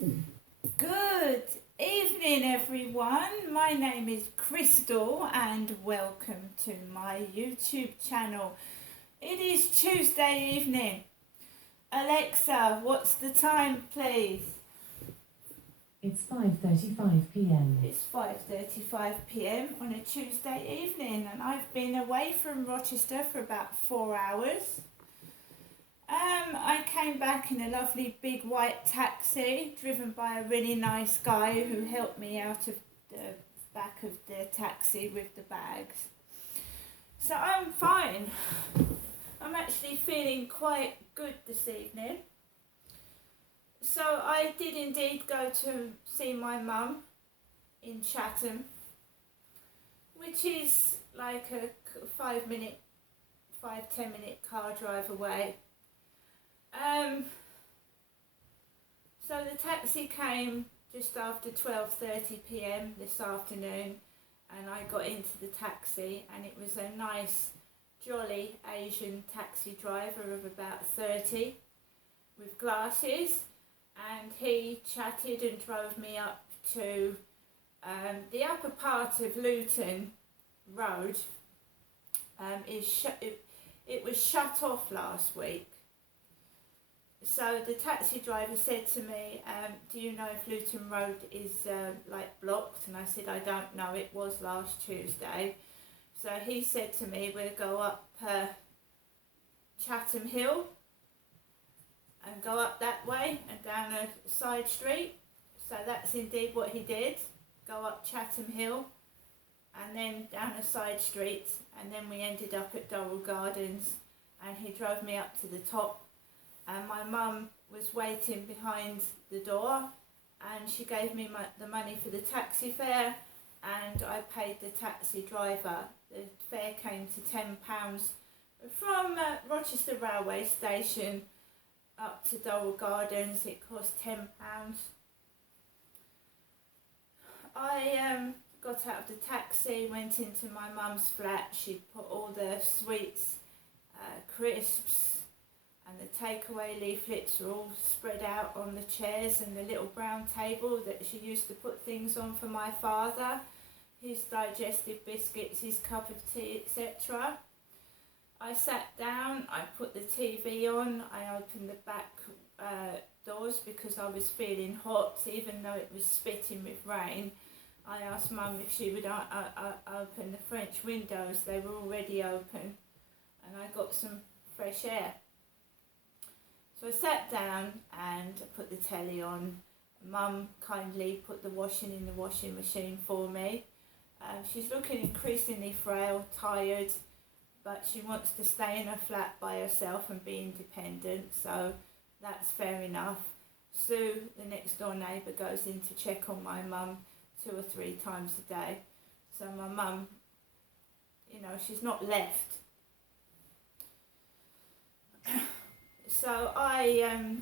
Good evening, everyone. My name is Crystal, and welcome to my YouTube channel. It is Tuesday evening. Alexa, what's the time, please? It's 5:35 p.m. It's 5:35 p.m. on a Tuesday evening, and I've been away from Rochester for about 4 hours. I came back in a lovely big white taxi driven by a really nice guy who helped me out of the back of the taxi with the bags. So I'm fine. I'm actually feeling quite good this evening. So I did indeed go to see my mum in Chatham, which is like a 5-10 minute car drive away. So the taxi came just after 12:30 p.m. this afternoon, and I got into the taxi, and it was a nice, jolly Asian taxi driver of about 30 with glasses, and he chatted and drove me up to the upper part of Luton Road. It was shut off last week. So the taxi driver said to me, do you know if Luton Road is blocked? And I said, I don't know, it was last Tuesday. So he said to me, we'll go up Chatham Hill and go up that way and down a side street. So that's indeed what he did, go up Chatham Hill and then down a side street, and then we ended up at Durrell Gardens, and he drove me up to the top. And my mum was waiting behind the door, and she gave me the money for the taxi fare, and I paid the taxi driver. The fare came to £10 from Rochester Railway Station up to Durrell Gardens. It cost £10. I got out of the taxi, went into my mum's flat. She'd put all the sweets, crisps, and the takeaway leaflets were all spread out on the chairs and the little brown table that she used to put things on for my father, his digestive biscuits, his cup of tea, etc. I sat down, I put the TV on, I opened the back doors because I was feeling hot, even though it was spitting with rain. I asked Mum if she would open the French windows. They were already open, and I got some fresh air. So I sat down and put the telly on. Mum kindly put the washing in the washing machine for me. She's looking increasingly frail, tired, but she wants to stay in her flat by herself and be independent, so that's fair enough. Sue, the next door neighbour, goes in to check on my mum 2 or 3 times a day. So my mum, she's not left. So I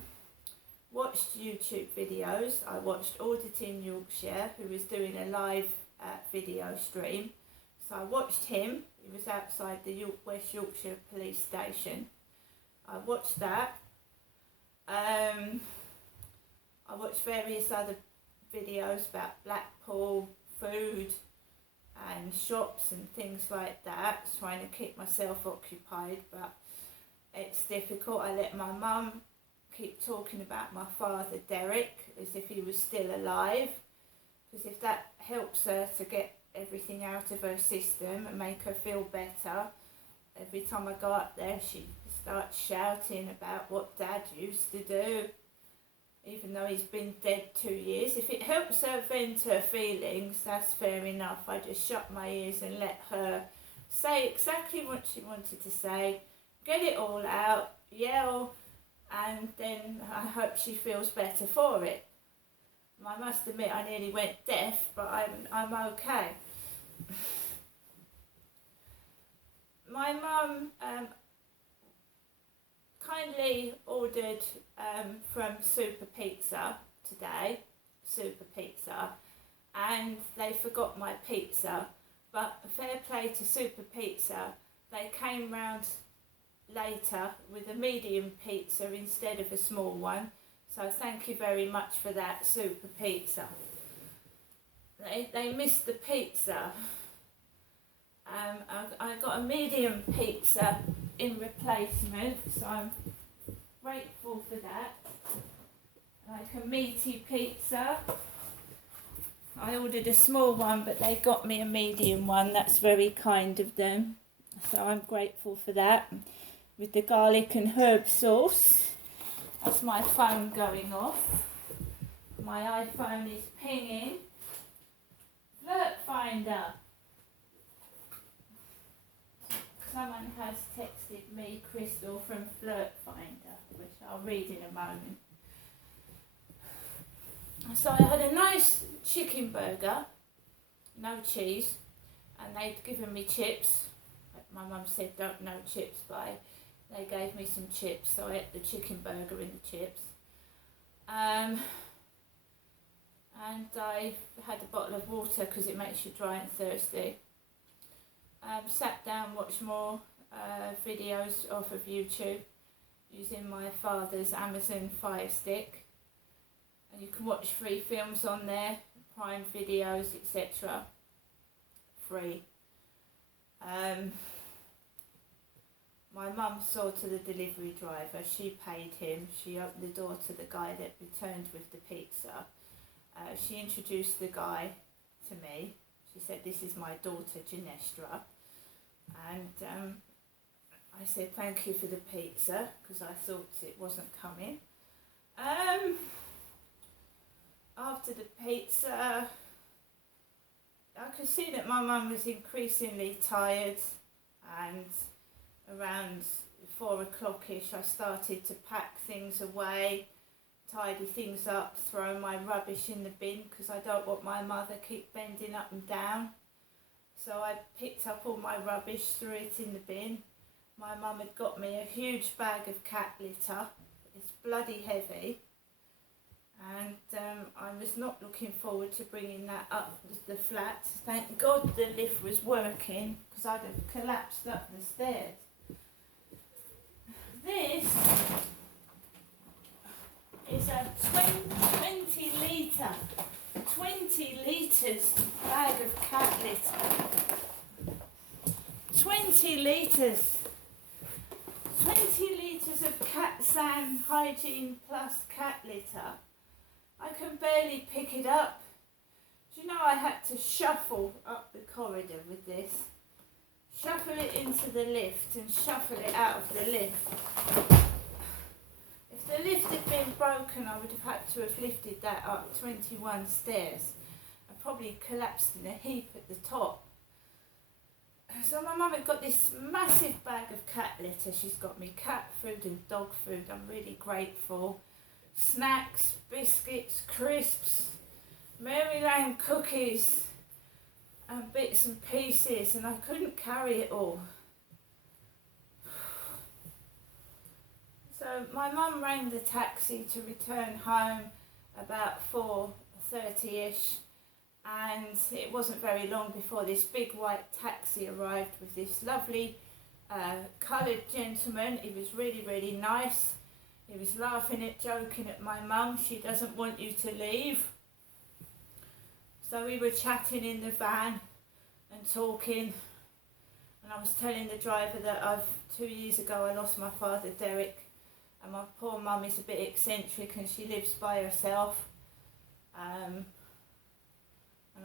watched YouTube videos. I watched Auditing Yorkshire, who was doing a live video stream. So I watched him. He was outside the West Yorkshire Police Station. I watched that. I watched various other videos about Blackpool, food and shops and things like that, trying to keep myself occupied, but it's difficult. I let my mum keep talking about my father Derek as if he was still alive, because if that helps her to get everything out of her system and make her feel better, every time I go up there she starts shouting about what Dad used to do, even though he's been dead 2 years. If it helps her vent her feelings, that's fair enough. I just shut my ears and let her say exactly what she wanted to say, get it all out, yell, and then I hope she feels better for it. I must admit I nearly went deaf, but I'm okay. My mum kindly ordered from Super Pizza today, and they forgot my pizza, but fair play to Super Pizza, they came round later with a medium pizza instead of a small one, so So thank you very much for that, Super Pizza. They missed the pizza. I got a medium pizza in replacement, so I'm grateful for that. Like a meaty pizza. I ordered a small one, but they got me a medium one. That's very kind of them. So I'm grateful for that. With the garlic and herb sauce. That's my phone going off. My iPhone is pinging. Flirt Finder. Someone has texted me, Crystal, from Flirt Finder, which I'll read in a moment. So I had a nice chicken burger, no cheese, and they'd given me chips. My mum said don't no chips, but they gave me some chips, so I ate the chicken burger and the chips. And I had a bottle of water because it makes you dry and thirsty. Sat down, watched more videos off of YouTube using my father's Amazon Fire Stick. And you can watch free films on there, Prime Videos, etc. Free. My mum saw to the delivery driver, she paid him, she opened the door to the guy that returned with the pizza. She introduced the guy to me. She said, this is my daughter, Janestra. And I said, thank you for the pizza, because I thought it wasn't coming. After the pizza, I could see that my mum was increasingly tired, and around 4 o'clock-ish I started to pack things away, tidy things up, throw my rubbish in the bin because I don't want my mother keep bending up and down. So I picked up all my rubbish, threw it in the bin. My mum had got me a huge bag of cat litter. It's bloody heavy. And I was not looking forward to bringing that up the flat. Thank God the lift was working, because I'd have collapsed up the stairs. This is a 20 litres bag of cat litter. 20 litres. 20 litres of Cat San Hygiene Plus cat litter. I can barely pick it up. Do you know I had to shuffle up the corridor with this? Shuffle it into the lift and shuffle it out of the lift. If the lift had been broken, I would have had to have lifted that up 21 stairs. I probably collapsed in a heap at the top. So my mum had got this massive bag of cat litter. She's got me cat food and dog food. I'm really grateful. Snacks, biscuits, crisps, Maryland cookies, and bits and pieces, and I couldn't carry it all. So my mum rang the taxi to return home about 4:30ish, and it wasn't very long before this big white taxi arrived with this lovely coloured gentleman. He was really, really nice. He was laughing joking at my mum. She doesn't want you to leave. So we were chatting in the van and talking, and I was telling the driver that 2 years ago I lost my father Derek, and my poor mum is a bit eccentric and she lives by herself. And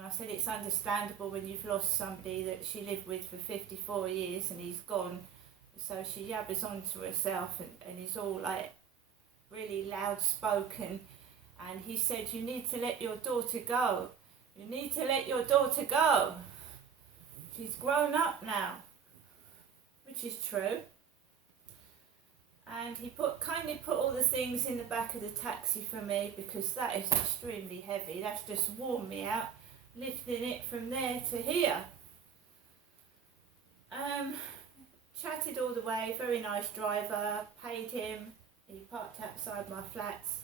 I said it's understandable when you've lost somebody that she lived with for 54 years and he's gone. So she yabbers on to herself, and he's all like really loud spoken, and he said, you need to let your daughter go. You need to let your daughter go. She's grown up now, which is true. And he kindly put all the things in the back of the taxi for me, because that is extremely heavy. That's just worn me out, lifting it from there to here. Chatted all the way, very nice driver, paid him. He parked outside my flats,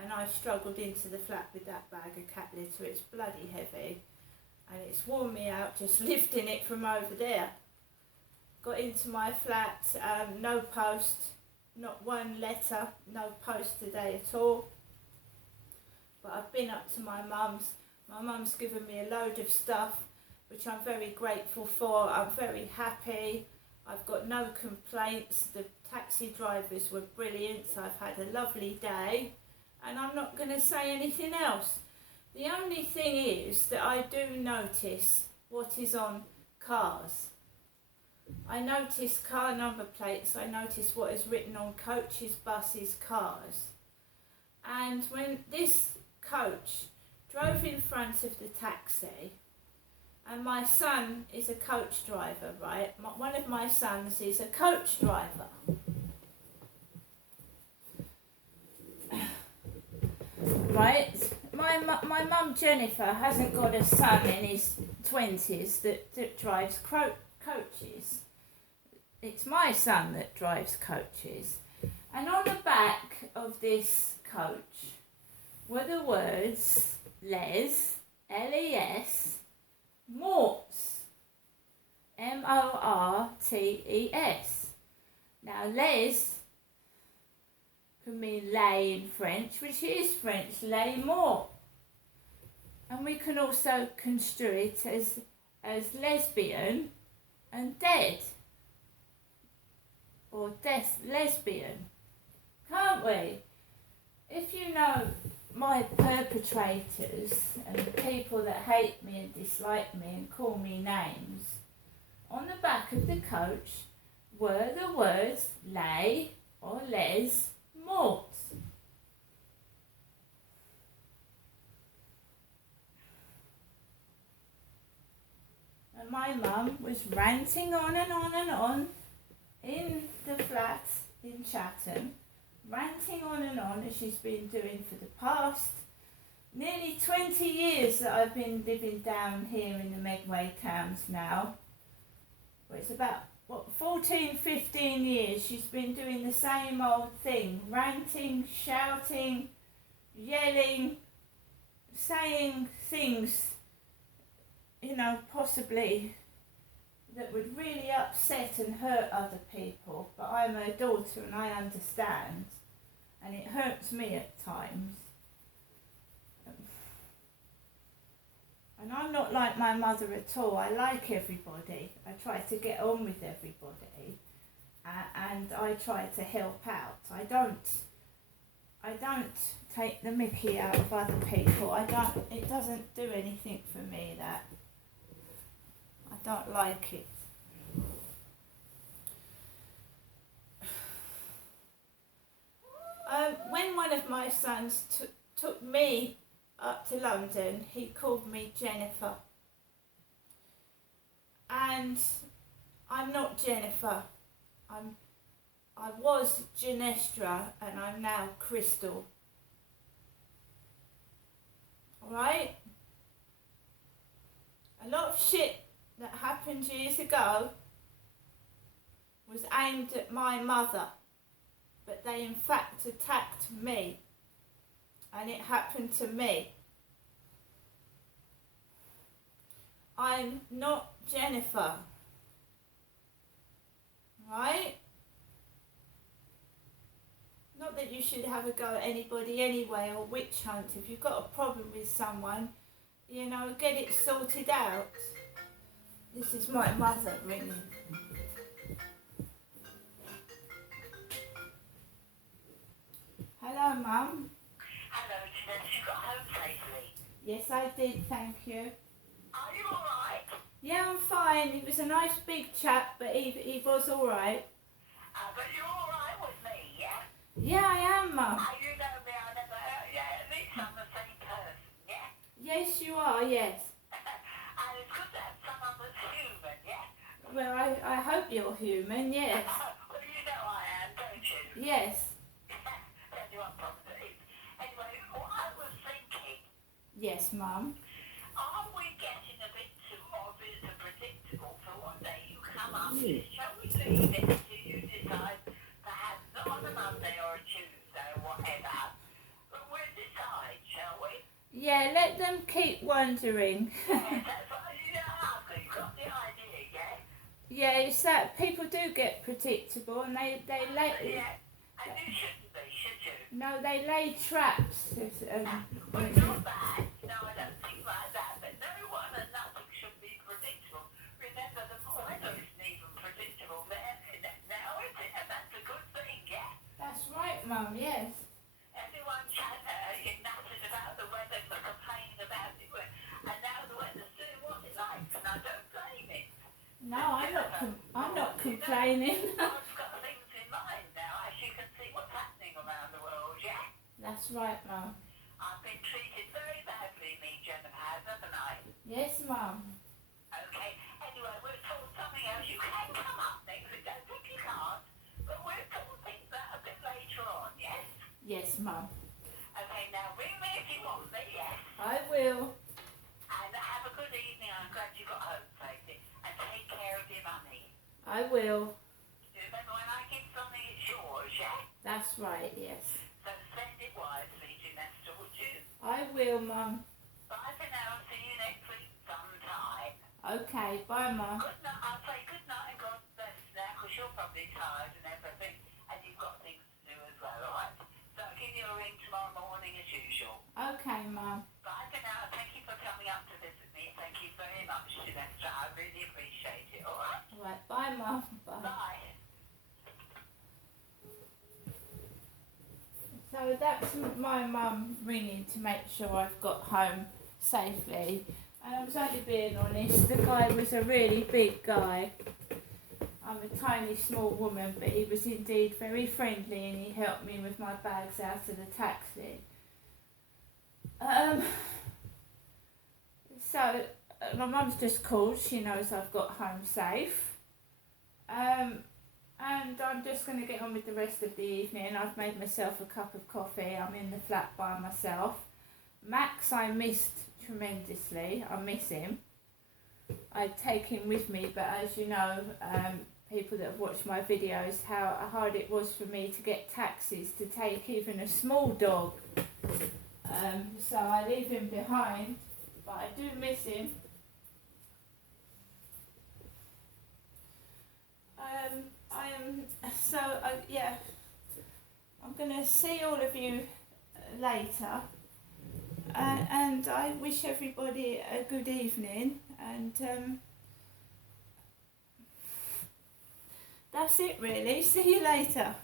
and I struggled into the flat with that bag of cat litter. It's bloody heavy, and it's worn me out just lifting it from over there. Got into my flat, no post, not one letter, no post today at all. but I've been up to my mum's. My mum's given me a load of stuff, which I'm very grateful for. I'm very happy. I've got no complaints. The taxi drivers were brilliant, so I've had a lovely day, and I'm not going to say anything else. The only thing is that I do notice what is on cars. I notice car number plates, I notice what is written on coaches, buses, cars. And when this coach drove in front of the taxi, and my son is a coach driver, right? One of my sons is a coach driver. Right? My mum Jennifer hasn't got a son in his 20s that drives coaches. It's my son that drives coaches. And on the back of this coach were the words Les, L-E-S, Morts, M-O-R-T-E-S. Now Les can mean lay in French, which is French, lay mort. And we can also construe it as lesbian and dead, or death lesbian, can't we? If you know my perpetrators and the people that hate me and dislike me and call me names, on the back of the coach were the words lay or les morts. And my mum was ranting on and on and on in the flat in Chatham, ranting on and on as she's been doing for the past nearly 20 years that I've been living down here in the Medway towns now. Well, it's about 14, 15 years she's been doing the same old thing, ranting, shouting, yelling, saying things, possibly that would really upset and hurt other people, but I'm her daughter and I understand, and it hurts me at times. And I'm not like my mother at all. I like everybody. I try to get on with everybody, and I try to help out. I don't take the mickey out of other people. It doesn't do anything for me, that. I don't like it. When one of my sons took me up to London, he called me Jennifer. And I'm not Jennifer. I was Genestra and I'm now Crystal. Alright? A lot of shit that happened years ago was aimed at my mother, but they in fact attacked me, and it happened to me. I'm not Jennifer, right? Not that you should have a go at anybody anyway, or witch hunt. If you've got a problem with someone, get it sorted out. This is my mother ringing. Hello, Mum. Hello, Jeanette. You got home safely? Yes, I did, thank you. Are you alright? Yeah, I'm fine. He was a nice big chap, but he was alright. But you're alright with me, yeah? Yeah, I am, Mum. You know me, I never hurt you. At least I'm the same person, yeah? Yes, you are, yes. And it's good to have someone that's human, yeah? Well, I hope you're human, yes. Well, you know I am, don't you? Yes. Tell you what, probably. Anyway, what I was thinking, Yes, Mum. are we getting a bit too obvious and predictable for what day you come up? Shall we leave it until you decide, perhaps not on a Monday or a Tuesday or whatever, but we'll decide, shall we? Yeah, let them keep wondering. Yes, that's what you you've got the idea, yeah? Yeah, it's that people do get predictable, and they lay. Yeah, and you shouldn't be, should you? No, they lay traps. Well, entertaining. I've got things in mind now, as you can see what's happening around the world, yeah? That's right, Mum. I've been treated very badly, me, Jen, has, haven't I? Yes, Mum. Okay, anyway, we'll talk something else. You can come up next week, don't think you can't, but we'll talk things that a bit later on, yes? Yes, Mum. Okay, now ring me if you want me, yes? I will. And have a good evening, I'm glad you got home safely. And take care of your money. I will. Remember, when I give something, it's yours, yeah? That's right, yes. So spend it wisely, Janessa, would you? I will, Mum. Bye for now, see you next week sometime. Okay, bye, Mum. Good night, I'll say good night and God bless now, because you're probably tired and everything, and you've got things to do as well, alright? So I'll give you a ring tomorrow morning as usual. Okay, Mum. Bye for now, thank you for coming up to visit me. Thank you very much, Janessa, I really appreciate it, alright? Alright, bye, Mum. Bye. Bye. So that's my mum ringing to make sure I've got home safely. And I was only being honest, the guy was a really big guy. I'm a tiny small woman, but he was indeed very friendly and he helped me with my bags out of the taxi. So my mum's just called, she knows I've got home safe. And I'm just going to get on with the rest of the evening. I've made myself a cup of coffee. I'm in the flat by myself. Max I missed tremendously. I miss him. I'd take him with me, but as you know, people that have watched my videos, how hard it was for me to get taxis to take even a small dog. So I leave him behind, but I do miss him. Yeah, I'm going to see all of you later, and I wish everybody a good evening, and that's it really. See you later.